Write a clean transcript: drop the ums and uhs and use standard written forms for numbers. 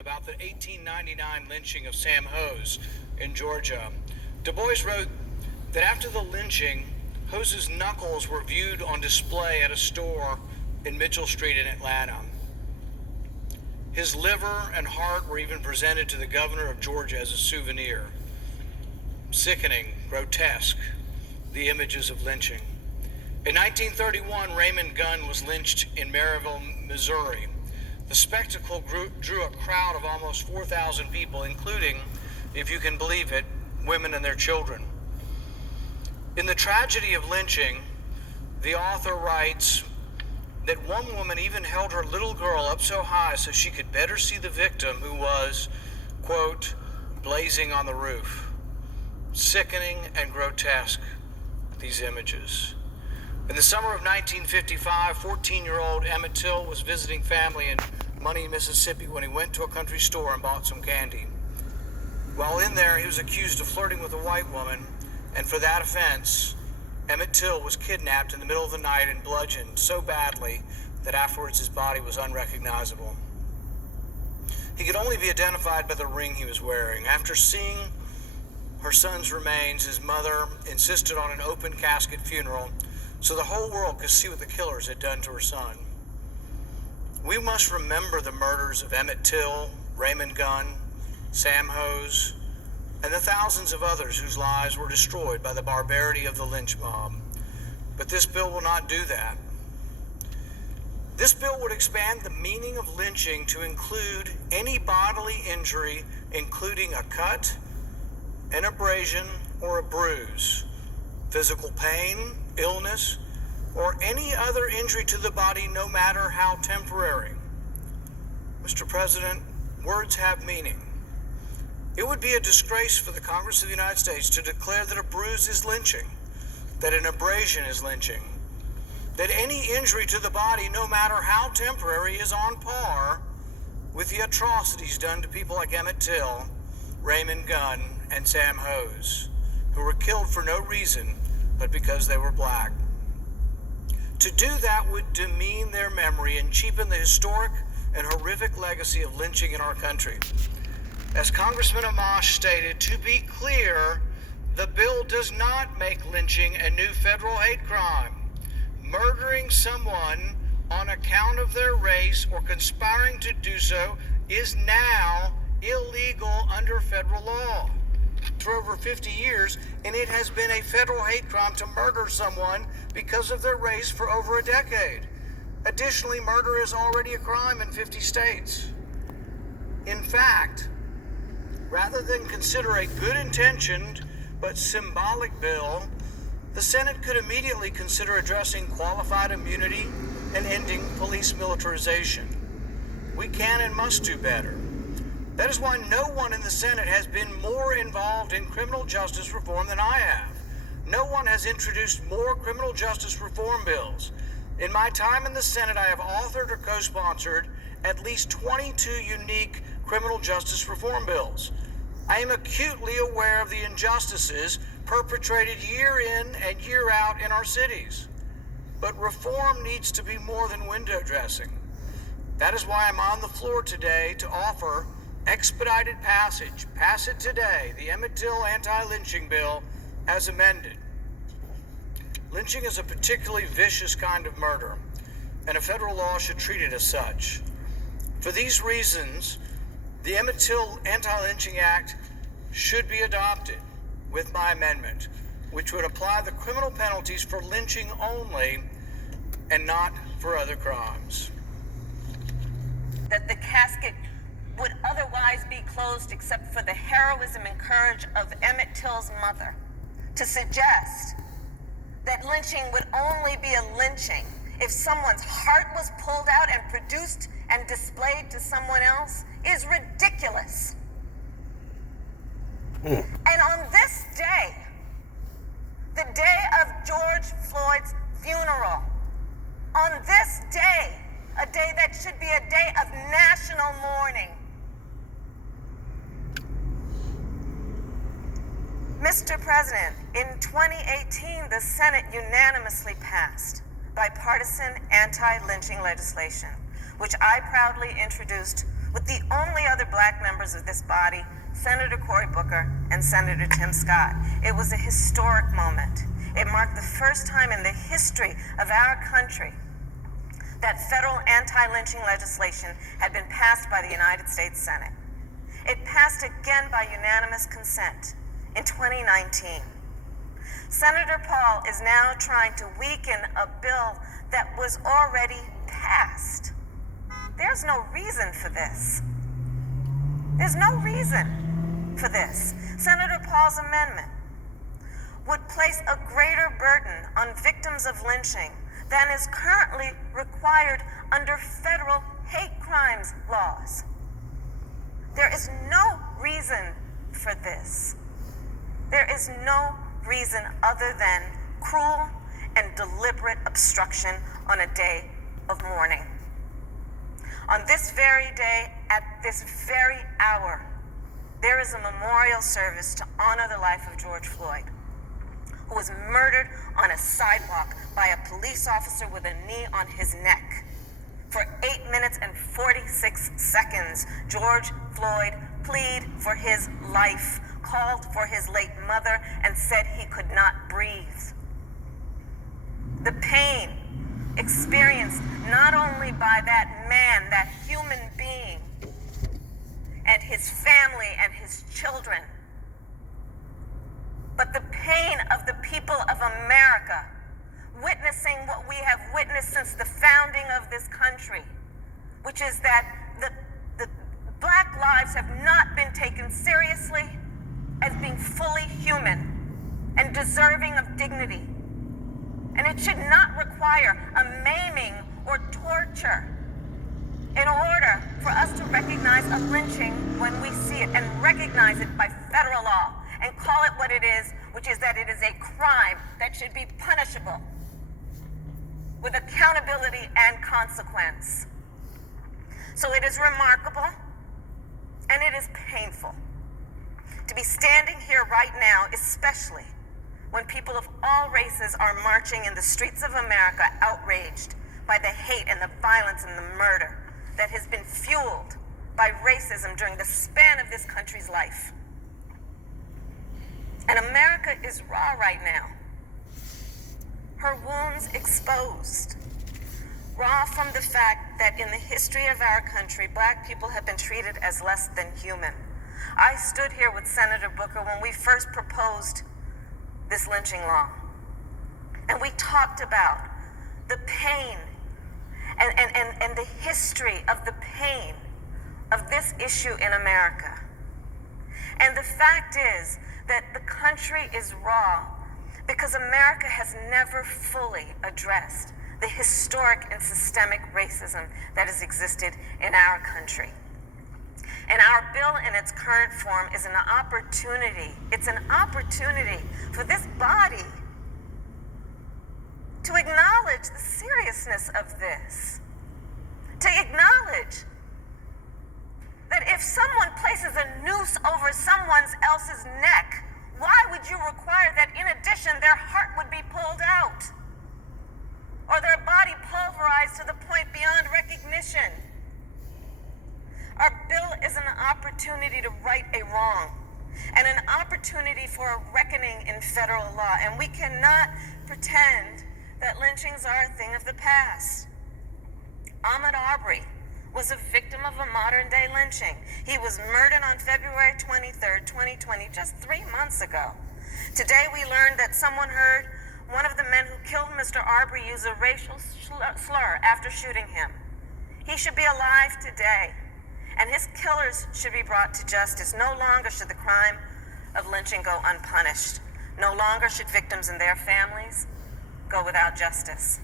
about the 1899 lynching of Sam Hose in Georgia. Du Bois wrote that after the lynching, Hose's knuckles were viewed on display at a store in Mitchell Street in Atlanta. His liver and heart were even presented to the governor of Georgia as a souvenir. Sickening, grotesque, the images of lynching. In 1931, Raymond Gunn was lynched in Maryville, Missouri. The spectacle drew a crowd of almost 4,000 people, including, if you can believe it, women and their children. In The Tragedy of Lynching, the author writes that one woman even held her little girl up so high so she could better see the victim, who was, quote, blazing on the roof. Sickening and grotesque, these images. In the summer of 1955, 14-year-old Emmett Till was visiting family in Money, Mississippi when he went to a country store and bought some candy. While in there, he was accused of flirting with a white woman, and for that offense, Emmett Till was kidnapped in the middle of the night and bludgeoned so badly that afterwards his body was unrecognizable. He could only be identified by the ring he was wearing. After seeing her son's remains, his mother insisted on an open casket funeral so the whole world could see what the killers had done to her son. We must remember the murders of Emmett Till, Raymond Gunn, Sam Hose, and the thousands of others whose lives were destroyed by the barbarity of the lynch mob. But this bill will not do that. This bill would expand the meaning of lynching to include any bodily injury, including a cut, an abrasion, or a bruise, physical pain, illness, or any other injury to the body, no matter how temporary. Mr. President, words have meaning. It would be a disgrace for the Congress of the United States to declare that a bruise is lynching, that an abrasion is lynching, that any injury to the body, no matter how temporary, is on par with the atrocities done to people like Emmett Till, Raymond Gunn, and Sam Hose, who were killed for no reason but because they were black. To do that would demean their memory and cheapen the historic and horrific legacy of lynching in our country. As Congressman Amash stated, to be clear, the bill does not make lynching a new federal hate crime. Murdering someone on account of their race or conspiring to do so is now illegal under federal law. For over 50 years, and it has been a federal hate crime to murder someone because of their race for over a decade. Additionally, murder is already a crime in 50 states. In fact, rather than consider a good-intentioned but symbolic bill, the Senate could immediately consider addressing qualified immunity and ending police militarization. We can and must do better. That is why no one in the Senate has been more involved in criminal justice reform than I have. No one has introduced more criminal justice reform bills. In my time in the Senate, I have authored or co-sponsored at least 22 unique criminal justice reform bills. I am acutely aware of the injustices perpetrated year in and year out in our cities. But reform needs to be more than window dressing. That is why I'm on the floor today to offer expedited passage. Pass it today, the Emmett Till anti-lynching bill as amended. Lynching is a particularly vicious kind of murder, and a federal law should treat it as such. For these reasons, the Emmett Till Anti-Lynching Act should be adopted with my amendment, which would apply the criminal penalties for lynching only and not for other crimes. That the casket would otherwise be closed except for the heroism and courage of Emmett Till's mother. To suggest that lynching would only be a lynching if someone's heart was pulled out and produced and displayed to someone else is ridiculous. And on this day, the day of George Floyd's funeral, on this day, a day that should be a day of national mourning, Mr. President, in 2018, the Senate unanimously passed bipartisan anti-lynching legislation, which I proudly introduced with the only other black members of this body, Senator Cory Booker and Senator Tim Scott. It was a historic moment. It marked the first time in the history of our country that federal anti-lynching legislation had been passed by the United States Senate. It passed again by unanimous consent in 2019. Senator Paul is now trying to weaken a bill that was already passed. There's no reason for this. There's no reason for this. Senator Paul's amendment would place a greater burden on victims of lynching than is currently required under federal hate crimes laws. There is no reason for this. There is no reason other than cruel and deliberate obstruction on a day of mourning. On this very day, at this very hour, there is a memorial service to honor the life of George Floyd, who was murdered on a sidewalk by a police officer with a knee on his neck. For 8 minutes and 46 seconds, George Floyd pleaded for his life, called for his late mother, and said he could not breathe. The pain experienced not only by that man, that human being, and his family and his children, but the pain of the people of America, witnessing what we have witnessed since the founding of this country, which is that the black lives have not been taken seriously as being fully human and deserving of dignity. And it should not require a maiming or torture in order for us to recognize a lynching when we see it, and recognize it by federal law and call it what it is, which is that it is a crime that should be punishable with accountability and consequence. So it is remarkable and it is painful to be standing here right now, especially when people of all races are marching in the streets of America, outraged by the hate and the violence and the murder that has been fueled by racism during the span of this country's life. And America is raw right now. Her wounds exposed. Raw from the fact that in the history of our country, black people have been treated as less than human. I stood here with Senator Booker when we first proposed this lynching law. And we talked about the pain and the history of the pain of this issue in America. And the fact is that the country is raw because America has never fully addressed the historic and systemic racism that has existed in our country. And our bill in its current form is an opportunity. It's an opportunity for this body to acknowledge the seriousness of this. To acknowledge that if someone places a noose over someone else's neck, why would you require that in addition their heart would be pulled out? Or their body pulverized to the point beyond recognition? Our bill is an opportunity to right a wrong and an opportunity for a reckoning in federal law. And we cannot pretend that lynchings are a thing of the past. Ahmaud Arbery was a victim of a modern-day lynching. He was murdered on February 23rd, 2020, just 3 months ago. Today we learned that someone heard one of the men who killed Mr. Arbery use a racial slur after shooting him. He should be alive today, and his killers should be brought to justice. No longer should the crime of lynching go unpunished. No longer should victims and their families go without justice.